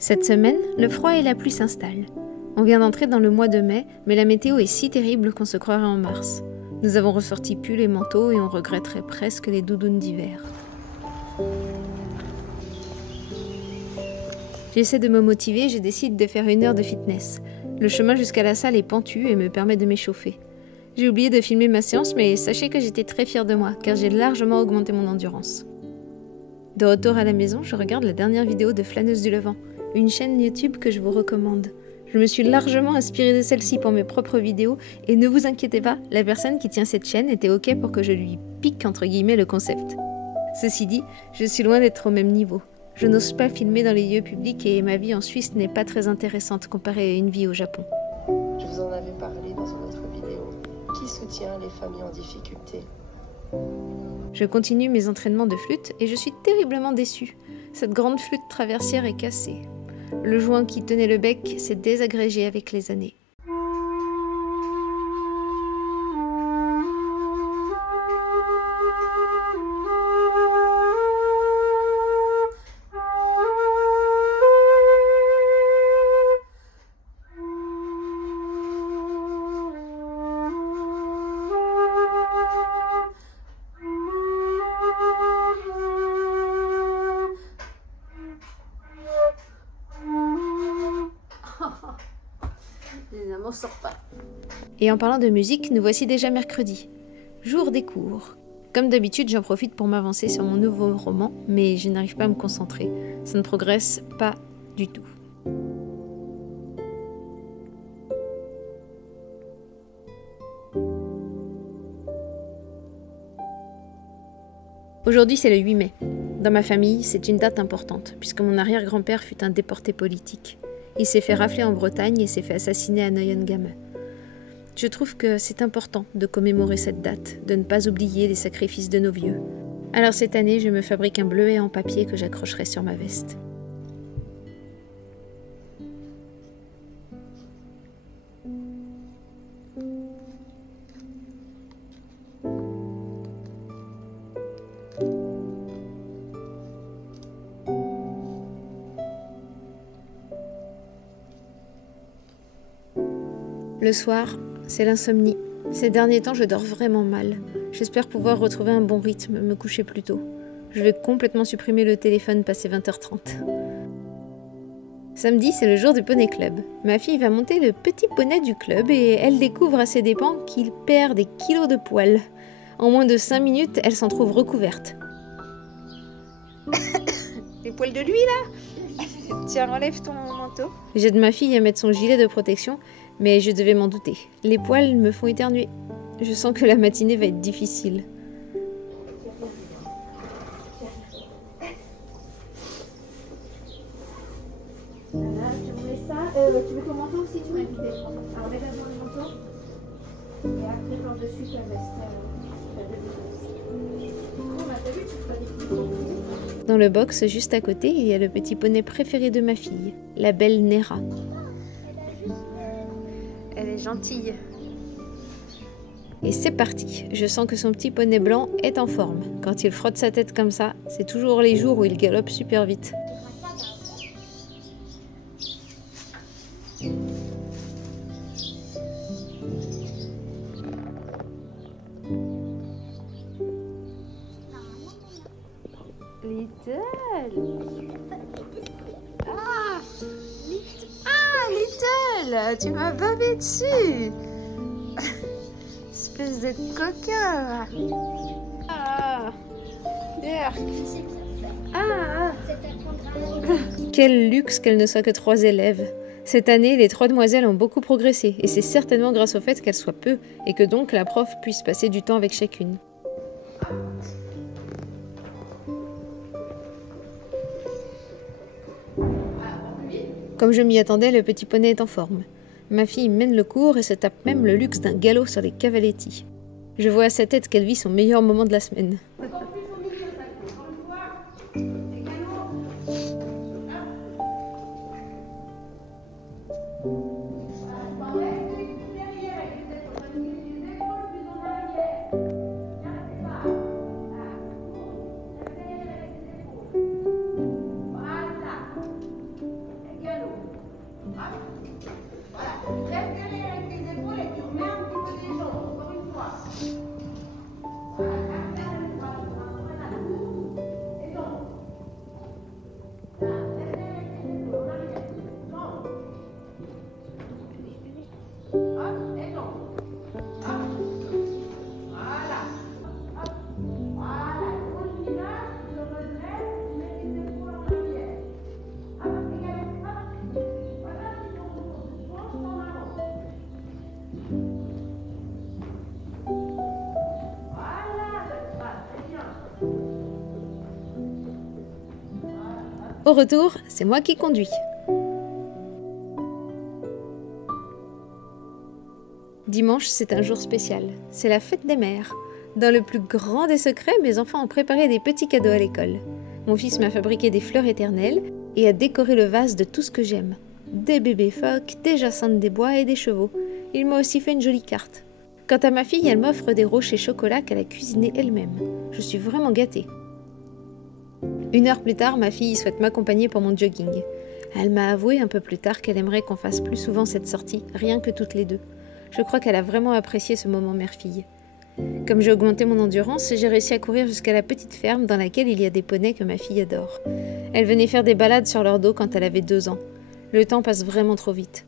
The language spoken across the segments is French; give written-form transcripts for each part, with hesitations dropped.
Cette semaine, le froid et la pluie s'installent. On vient d'entrer dans le mois de mai, mais la météo est si terrible qu'on se croirait en mars. Nous avons ressorti pulls et manteaux et on regretterait presque les doudounes d'hiver. J'essaie de me motiver et je décide de faire 1 heure de fitness. Le chemin jusqu'à la salle est pentu et me permet de m'échauffer. J'ai oublié de filmer ma séance, mais sachez que j'étais très fière de moi, car j'ai largement augmenté mon endurance. De retour à la maison, je regarde la dernière vidéo de Flâneuse du Levant, une chaîne YouTube que je vous recommande. Je me suis largement inspirée de celle-ci pour mes propres vidéos, et ne vous inquiétez pas, la personne qui tient cette chaîne était ok pour que je lui pique entre guillemets le concept. Ceci dit, je suis loin d'être au même niveau. Je n'ose pas filmer dans les lieux publics et ma vie en Suisse n'est pas très intéressante comparée à une vie au Japon. Je vous en avais parlé dans une autre vidéo. Qui soutient les familles en difficulté? Je continue mes entraînements de flûte et je suis terriblement déçue. Cette grande flûte traversière est cassée. Le joint qui tenait le bec s'est désagrégé avec les années. On sort pas. Et en parlant de musique, nous voici déjà mercredi, jour des cours. Comme d'habitude, j'en profite pour m'avancer sur mon nouveau roman, mais je n'arrive pas à me concentrer. Ça ne progresse pas du tout. Aujourd'hui, c'est le 8 mai. Dans ma famille, c'est une date importante, puisque mon arrière-grand-père fut un déporté politique. Il s'est fait rafler en Bretagne et s'est fait assassiner à Neuengamme. Je trouve que c'est important de commémorer cette date, de ne pas oublier les sacrifices de nos vieux. Alors cette année, je me fabrique un bleuet en papier que j'accrocherai sur ma veste. Le soir, c'est l'insomnie. Ces derniers temps, je dors vraiment mal. J'espère pouvoir retrouver un bon rythme, me coucher plus tôt. Je vais complètement supprimer le téléphone passé 20h30. Samedi, c'est le jour du poney club. Ma fille va monter le petit poney du club et elle découvre à ses dépens qu'il perd des kilos de poils. En moins de 5 minutes, elle s'en trouve recouverte. Les poils de lui là? Tiens, enlève ton manteau. J'aide ma fille à mettre son gilet de protection, mais je devais m'en douter. Les poils me font éternuer. Je sens que la matinée va être difficile. Voilà, tu voulais ça. Tu veux ton manteau aussi? Tu m'as invité. Alors, mets d'abord le manteau. Et après, par-dessus, tu as veste. Dans le box, juste à côté, il y a le petit poney préféré de ma fille, la belle Nera. Elle est gentille. Et c'est parti. Je sens que son petit poney blanc est en forme. Quand il frotte sa tête comme ça, c'est toujours les jours où il galope super vite. Little. Ah, Little, tu m'as bavé dessus. Espèce de coquin. Ah, Dirk. Ah. Quel luxe qu'elle ne soit que 3 élèves. Cette année, les 3 demoiselles ont beaucoup progressé et c'est certainement grâce au fait qu'elles soient peu et que donc la prof puisse passer du temps avec chacune. Comme je m'y attendais, le petit poney est en forme. Ma fille mène le cours et se tape même le luxe d'un galop sur les cavaletti. Je vois à sa tête qu'elle vit son meilleur moment de la semaine. Au retour, c'est moi qui conduis. Dimanche, c'est un jour spécial. C'est la fête des mères. Dans le plus grand des secrets, mes enfants ont préparé des petits cadeaux à l'école. Mon fils m'a fabriqué des fleurs éternelles et a décoré le vase de tout ce que j'aime. Des bébés phoques, des jacinthes des bois et des chevaux. Il m'a aussi fait une jolie carte. Quant à ma fille, elle m'offre des rochers chocolat qu'elle a cuisinés elle-même. Je suis vraiment gâtée. 1 heure plus tard, ma fille souhaite m'accompagner pour mon jogging. Elle m'a avoué un peu plus tard qu'elle aimerait qu'on fasse plus souvent cette sortie, rien que toutes les deux. Je crois qu'elle a vraiment apprécié ce moment mère-fille. Comme j'ai augmenté mon endurance, j'ai réussi à courir jusqu'à la petite ferme dans laquelle il y a des poneys que ma fille adore. Elle venait faire des balades sur leur dos quand elle avait 2 ans. Le temps passe vraiment trop vite.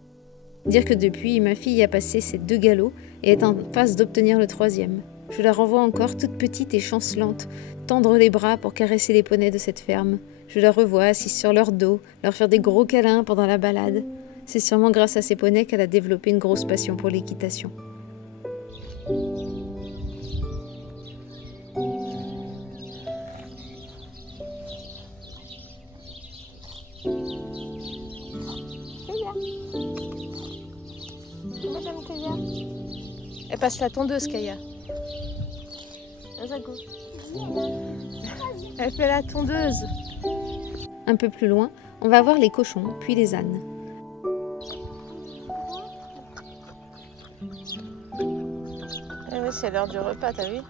Dire que depuis, ma fille a passé ses 2 galops et est en phase d'obtenir le 3e. Je la renvoie encore toute petite et chancelante, tendre les bras pour caresser les poneys de cette ferme. Je la revois assise sur leur dos, leur faire des gros câlins pendant la balade. C'est sûrement grâce à ces poneys qu'elle a développé une grosse passion pour l'équitation. Madame Kaya. Elle passe la tondeuse, Kaya. Elle fait la tondeuse. Un peu plus loin, on va voir les cochons, puis les ânes. Ah ouais, c'est l'heure du repas, t'as vu?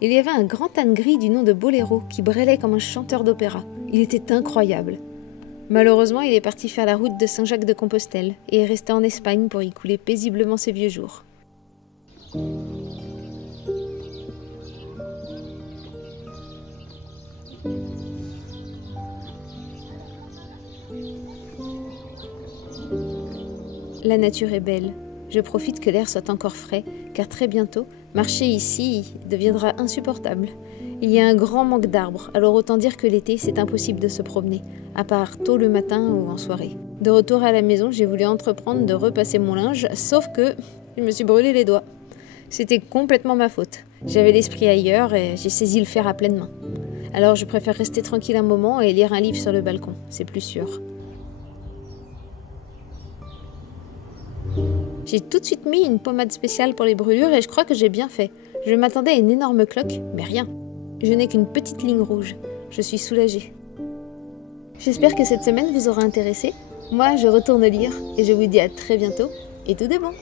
Il y avait un grand âne gris du nom de Boléro qui brêlait comme un chanteur d'opéra. Il était incroyable. Malheureusement, il est parti faire la route de Saint-Jacques-de-Compostelle et est resté en Espagne pour y couler paisiblement ses vieux jours. La nature est belle. Je profite que l'air soit encore frais, car très bientôt, marcher ici deviendra insupportable. Il y a un grand manque d'arbres, alors autant dire que l'été, c'est impossible de se promener, à part tôt le matin ou en soirée. De retour à la maison, j'ai voulu entreprendre de repasser mon linge, sauf que je me suis brûlé les doigts. C'était complètement ma faute. J'avais l'esprit ailleurs et j'ai saisi le fer à pleine main. Alors je préfère rester tranquille un moment et lire un livre sur le balcon, c'est plus sûr. J'ai tout de suite mis une pommade spéciale pour les brûlures et je crois que j'ai bien fait. Je m'attendais à une énorme cloque, mais rien. Je n'ai qu'une petite ligne rouge. Je suis soulagée. J'espère que cette semaine vous aura intéressé. Moi, je retourne lire et je vous dis à très bientôt. Et tout de bon!